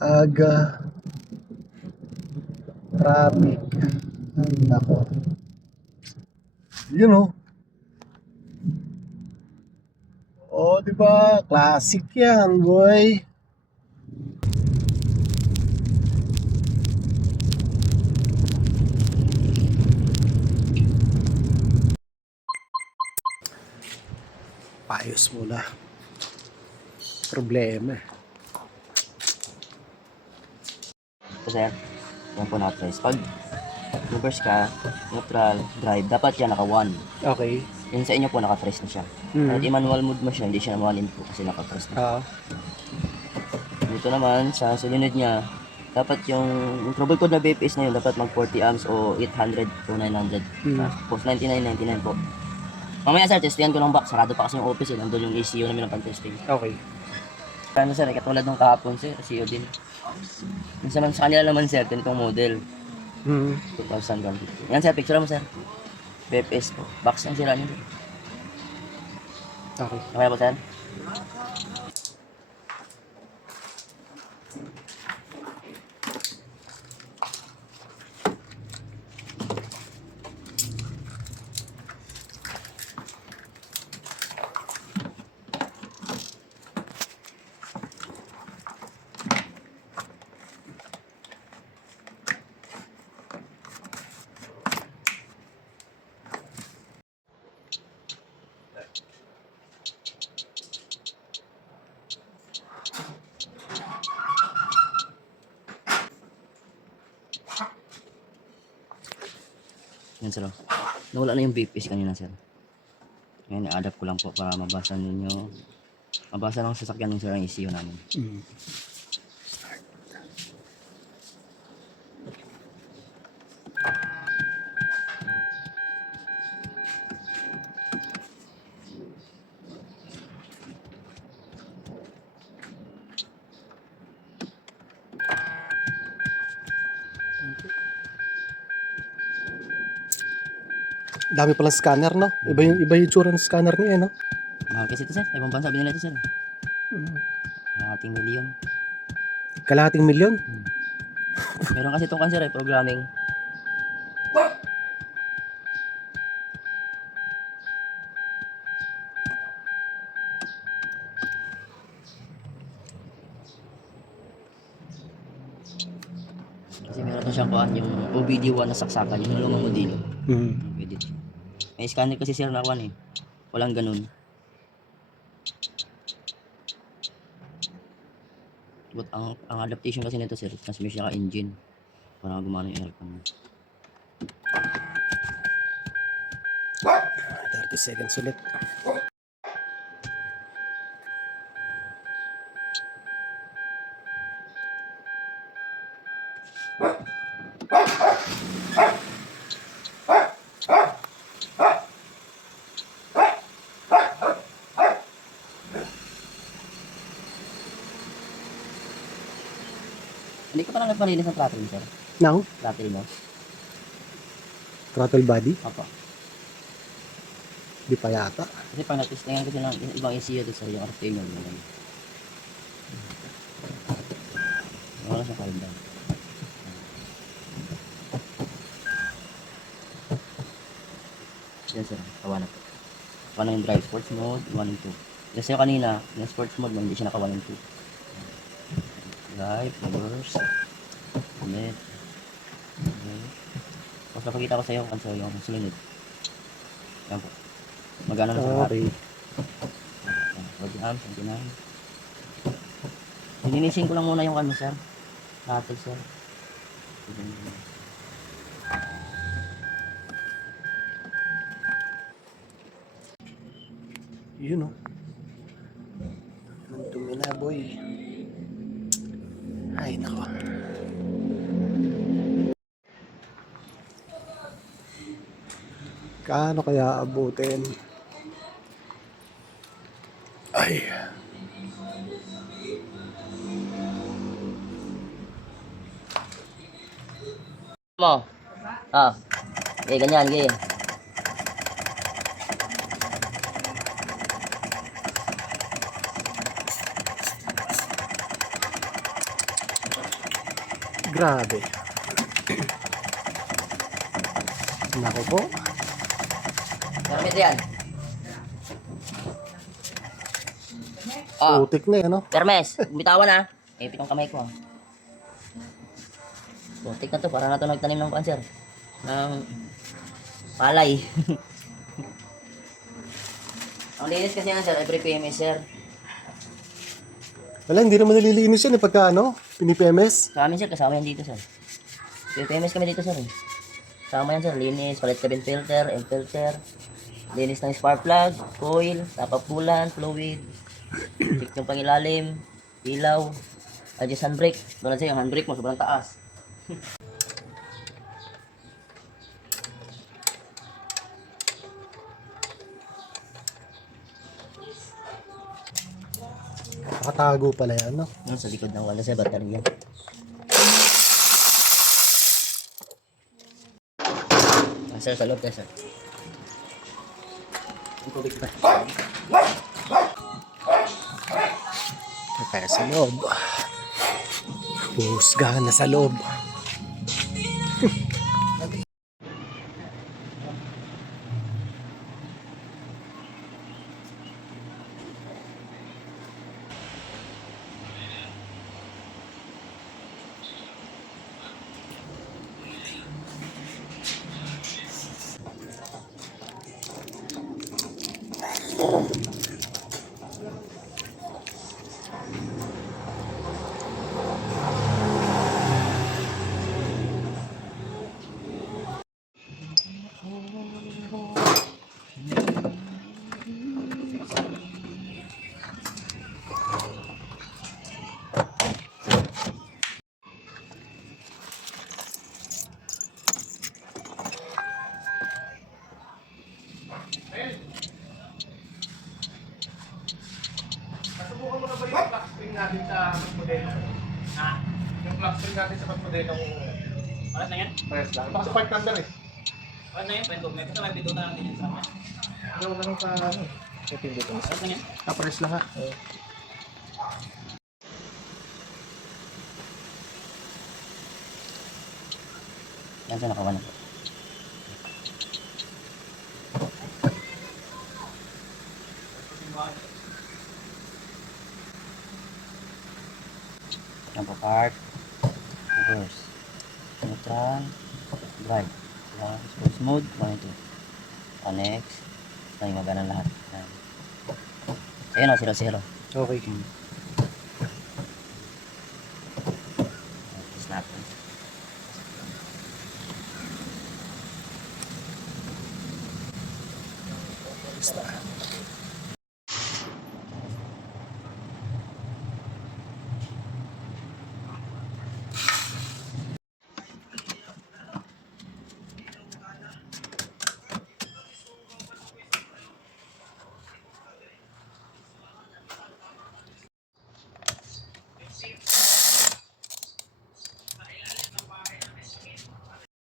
Aga, traffic. Ay, nako. You know. Oh, di ba? Classic yan, boy. Paayos muna. Problema. Ito sir, yan po natin. Pag reverse ka, neutral, drive, dapat yan naka 1. Okay. Yun sa inyo po naka-press na siya. Kahit i-manual mode mo siya, hindi siya na 1 in po kasi naka-press na. Dito naman, sa sulinod niya, dapat yung trouble code na BPS na yun, dapat mag 40 amps o 800 to 900. Post 99.99 po. Mamaya sir, testihan ko ng box. Sarado pa kasi yung office eh. Nandun yung ACO namin ng pan-testing. Okay. Ano sir, katulad ng kahapon sir, ACO din. Minsan sa kanila naman sir, ganitong model. 2020. Yan sir, picture mo sir. BPS po. Box ang sira niyo. Okay. Okay po sir? Yan sir. Nawala na yung BPS kanina sir. Ngayon, i-adapt ko lang po para mabasa ninyo. Mabasa lang sa sasakyan ng sir ang ECU namin. Dami palang scanner, no? Iba yung tsura ng scanner niya, no? Mahal kasi ito sir. Sa ibang bansa binili ito sir. Ating milyon. Kalahating milyon. Meron kasi itong sir programming. Kasi meron to siyang kuhan, yung OBD1 na saksakan, yung lumang modelo. Pwede ito. May scanner kasi sir na kuhan eh. Walang ganun. But ang adaptation kasi nito sir, transmission ka engine. Para gumana yung aircon mo. 30 seconds ulit. Hindi ka pa lang nagpalinis ng throttle sir. Now, Throttle mo. throttle body. Opo. Di pa yata. Kasi pag natistingan kasi ng ibang ECU doon sir, yung RPM yun. Wala siyang kalda. Yan sir, kawa na po. Kawa na yung drive sports mode, 1 and 2. Kasi yung kanina, yung sports mode mo, hindi siya naka 1 and 2. Drive, reverse, ulit. Okay. Tapos napakita ko sa iyo kung yung sulinod. Yan po. Magana na sa lahat. Okay. 40 amps, 29. Linisin ko lang muna yung ano sir. Throttle sir. Yun, no? Ang dumi na, boy. Ay, nako. Kaano kaya abutin? Ay. Mo. Ah. Ganyan, ganyan. Grabe. Nako po. Permit yan. Oh, Putik na yan, no? Permes, bitawan na. Ipit ang kamay ko. Putik na to, para na to nagtanim ng cancer. Ng palay. Ang linis kasi yan, sir. Every PMS, sir. Wala, hindi naman nililinis yan pagka ano, pini-PMS. Sa amin, sir, kasama yan dito, sir. PMS kami dito, sir. Kasama yan, sir. Linis, palit cabin filter, air filter. Linis ng spark plug, coil, tap-up coolant, fluid. Check yung pangilalim, ilaw, adjust handbrake. Doon sa'yo, yung handbrake mo, sobrang taas. Nakatago pala yan, no? Yun, sa likod ng wala sa baterya. Sir, sa loob ka, sir. Ang tubig pa. Kaya sa loob. Husgahan na sa loob. Subukan mo na ba yung flat spring natin sa modelo? Ha? Yung flat spring natin sa modelo ko. Oras na yan? Pares lang. Baka sa part number eh. Oras na yan? Pwede may gusto may bidota natin yan sa akin. Ano lang sa ano? Setting dito. Oras na yan? Pares lang ha. Yan, sir, nakawan na po. Yan po, park, reverse, neutral, drive. Yan, sports mode, 1 and 2. Next, ito yung magana lahat. Yan. Ayan o, 0-0. Okay. Snap. Basta.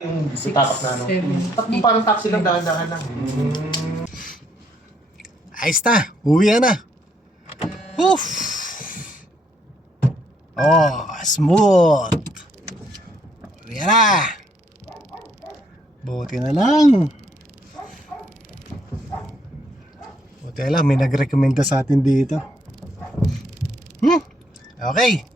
Yung sipakap na ano. Yung parang taxi lang, dahan-dahan lang. Ayos na. Uwi na. Oof. Oh, smooth. Uwi na. Buti na lang. Buti na lang. May nag-recommenda sa atin dito. Okay.